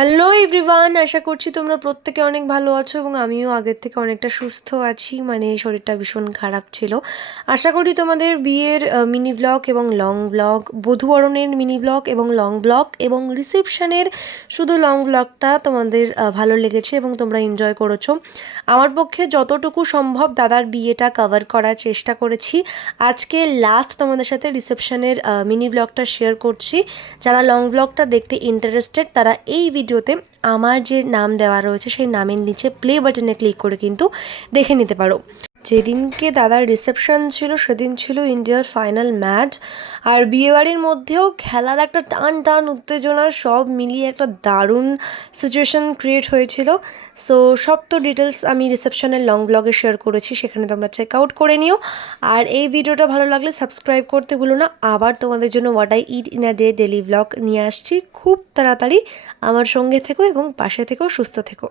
Hello everyone, আশা করছি তোমরা প্রত্যেকে অনেক ভালো আছো এবং আমিও আগের থেকে অনেকটা সুস্থ আছি। শরীরটা ভীষণ খারাপ ছিল। আশা করি তোমাদের বিয়ের মিনি ব্লগ এবং লং ব্লগ, বধূবরণের মিনি ব্লগ এবং লং ব্লগ এবং রিসেপশনের শুধু লং ব্লগটা তোমাদের ভালো লেগেছে এবং তোমরা এনজয় করেছো। আমার পক্ষে যতটুকু সম্ভব দাদার বিয়েটা কভার করার চেষ্টা করেছি। আজকে লাস্ট তোমাদের সাথে রিসেপশনের মিনি ব্লগটা শেয়ার করছি। যারা লং ব্লগটা দেখতে ইন্টারেস্টেড তারা এই ভিডিওতে আমার যে নাম দেওয়া রয়েছে সেই নামের নিচে প্লে বাটনে ক্লিক করে কিন্তু দেখে নিতে পারো। যেদিনকে দাদার রিসেপশন ছিল সেদিন ছিল ইন্ডিয়ার ফাইনাল ম্যাচ, আর বিয়েবাড়ির মধ্যেও খেলার একটা টান টান উত্তেজনা সব মিলিয়ে একটা দারুণ সিচুয়েশন ক্রিয়েট হয়েছিল। সো সব তো ডিটেলস আমি রিসেপশনের লং ব্লগে শেয়ার করেছি, সেখানে তোমরা চেক আউট করে নিও। আর এই ভিডিওটা ভালো লাগলে সাবস্ক্রাইব করতে ভুলো না। আবার তোমাদের জন্য what I it in a day daily blog নিয়ে আসছি খুব তাড়াতাড়ি। আমার সঙ্গে থেকো এবং পাশে থেকো, সুস্থ থেকো।